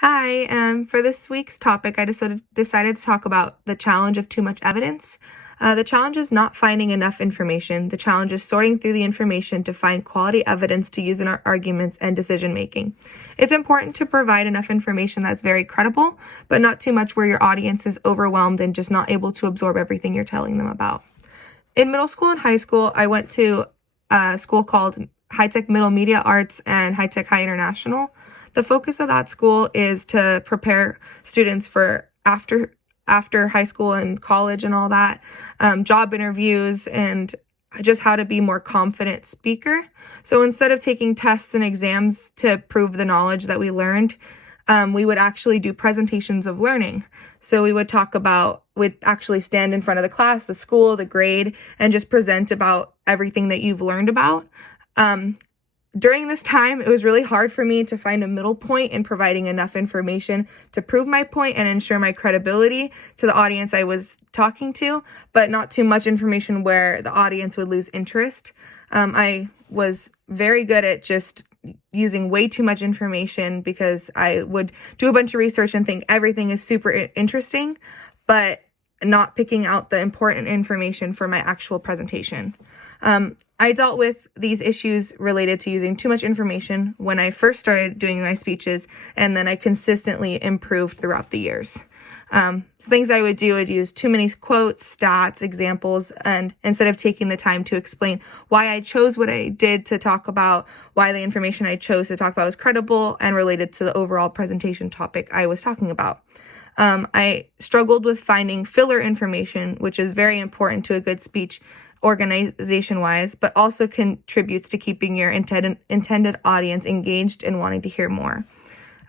Hi, for this week's topic, I decided to talk about the challenge of too much evidence. The challenge is not finding enough information. The challenge is sorting through the information to find quality evidence to use in our arguments and decision making. It's important to provide enough information that's very credible, but not too much where your audience is overwhelmed and just not able to absorb everything you're telling them about. In middle school and high school, I went to a school called High Tech Middle Media Arts and High Tech High International. The focus of that school is to prepare students for after high school and college and all that, job interviews, and just how to be more confident speaker. So instead of taking tests and exams to prove the knowledge that we learned, we would actually do presentations of learning. So we'd actually stand in front of the class, the school, the grade, and just present about everything that you've learned about. During this time, it was really hard for me to find a middle point in providing enough information to prove my point and ensure my credibility to the audience I was talking to, but not too much information where the audience would lose interest. I was very good at just using way too much information because I would do a bunch of research and think everything is super interesting, but not picking out the important information for my actual presentation. I dealt with these issues related to using too much information when I first started doing my speeches, and then I consistently improved throughout the years. Things I would do, I'd use too many quotes, stats, examples, and instead of taking the time to explain why I chose what I did to talk about, why the information I chose to talk about was credible and related to the overall presentation topic I was talking about. I struggled with finding filler information, which is very important to a good speech organization-wise, but also contributes to keeping your intended audience engaged and wanting to hear more.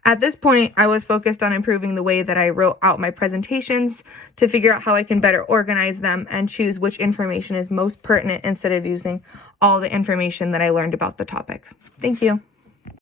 At this point, I was focused on improving the way that I wrote out my presentations to figure out how I can better organize them and choose which information is most pertinent instead of using all the information that I learned about the topic. Thank you.